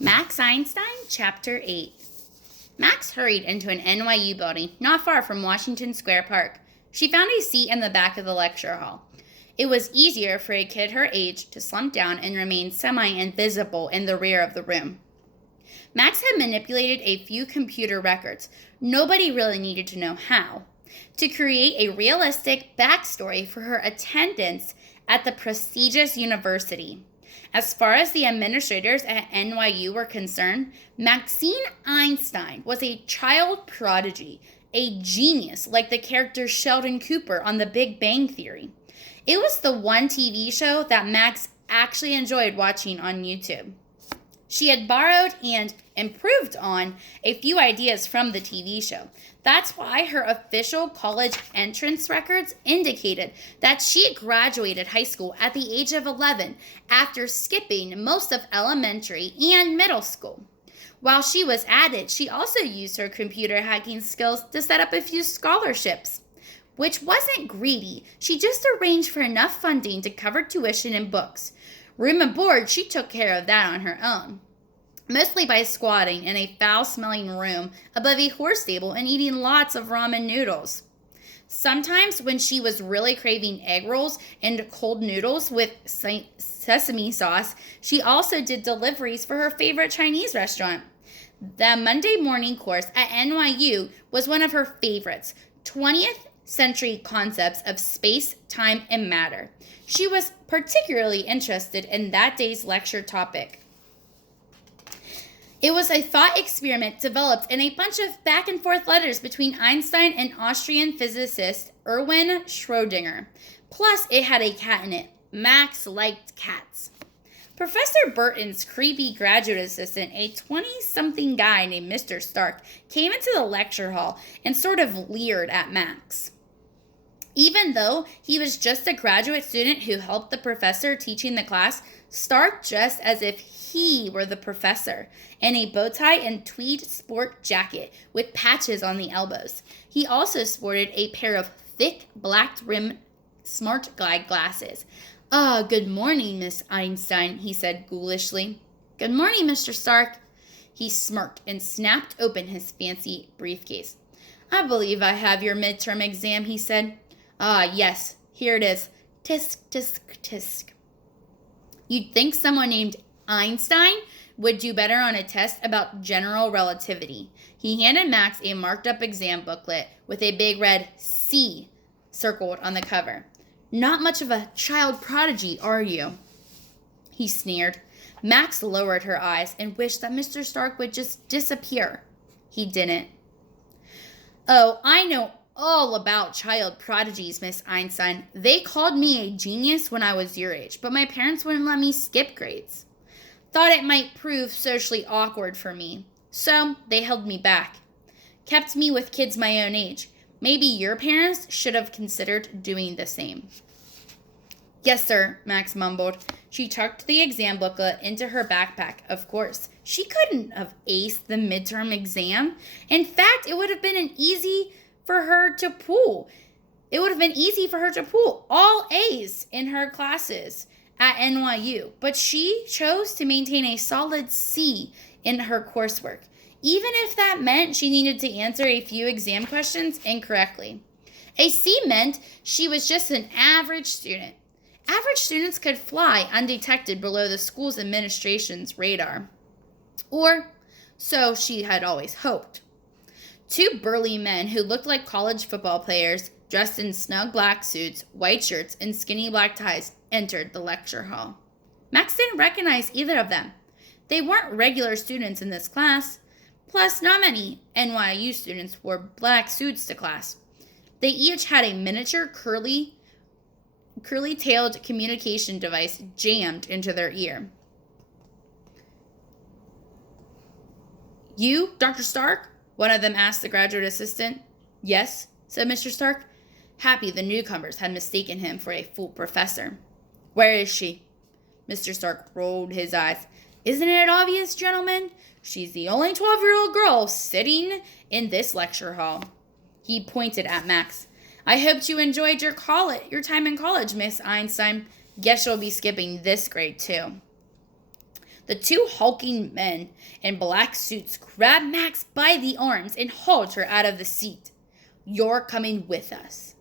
Max Einstein, Chapter 8. Max hurried into an NYU building not far from Washington Square Park. She found a seat in the back of the lecture hall. It was easier for a kid her age to slump down and remain semi-invisible in the rear of the room. Max had manipulated a few computer records. Nobody really needed to know how, to create a realistic backstory for her attendance at the prestigious university. As far as the administrators at NYU were concerned, Maxine Einstein was a child prodigy, a genius like the character Sheldon Cooper on The Big Bang Theory. It was the one TV show that Max actually enjoyed watching on YouTube. She had borrowed and improved on a few ideas from the TV show. That's why her official college entrance records indicated that she graduated high school at the age of 11 after skipping most of elementary and middle school. While she was at it, she also used her computer hacking skills to set up a few scholarships, which wasn't greedy. She just arranged for enough funding to cover tuition and books. Room and board, she took care of that on her own, mostly by squatting in a foul-smelling room above a horse stable and eating lots of ramen noodles. Sometimes when she was really craving egg rolls and cold noodles with sesame sauce, she also did deliveries for her favorite Chinese restaurant. The Monday morning course at NYU was one of her favorites, 20th century concepts of space, time, and matter. She was particularly interested in that day's lecture topic. It was a thought experiment developed in a bunch of back and forth letters between Einstein and Austrian physicist Erwin Schrödinger. Plus, it had a cat in it. Max liked cats. Professor Burton's creepy graduate assistant, a 20-something guy named Mr. Stark, came into the lecture hall and sort of leered at Max. Even though he was just a graduate student who helped the professor teaching the class, Stark dressed as if he were the professor, in a bow tie and tweed sport jacket with patches on the elbows. He also sported a pair of thick, black-rimmed smart guy glasses. Good morning, Miss Einstein," he said ghoulishly. "Good morning, Mr. Stark." He smirked and snapped open his fancy briefcase. "I believe I have your midterm exam," he said. Yes, here it is. Tisk, tisk, tisk." You'd think someone named Einstein would do better on a test about general relativity. He handed Max a marked-up exam booklet with a big red C circled on the cover. "Not much of a child prodigy, are you?" he sneered. Max lowered her eyes and wished that Mr. Stark would just disappear. He didn't. "Oh, I know all about child prodigies, Miss Einstein. They called me a genius when I was your age, but my parents wouldn't let me skip grades. Thought it might prove socially awkward for me, so they held me back. Kept me with kids my own age. Maybe your parents should have considered doing the same." "Yes, sir," Max mumbled. She tucked the exam booklet into her backpack. Of course, she couldn't have aced the midterm exam. In fact, it would have been easy for her to pull all A's in her classes at NYU, but she chose to maintain a solid C in her coursework, even if that meant she needed to answer a few exam questions incorrectly. A C meant she was just an average student. Average students could fly undetected below the school's administration's radar. Or so she had always hoped. Two burly men who looked like college football players, dressed in snug black suits, white shirts, and skinny black ties, entered the lecture hall. Max didn't recognize either of them. They weren't regular students in this class. Plus, not many NYU students wore black suits to class. They each had a miniature curly-tailed communication device jammed into their ear. "You, Dr. Stark?" one of them asked the graduate assistant. "Yes," said Mr. Stark, happy the newcomers had mistaken him for a full professor. "Where is she?" Mr. Stark rolled his eyes. "Isn't it obvious, gentlemen? She's the only 12-year-old girl sitting in this lecture hall." He pointed at Max. "I hoped you enjoyed your time in college, Miss Einstein. Guess you'll be skipping this grade, too." The two hulking men in black suits grab Max by the arms and hauled her out of the seat. "You're coming with us."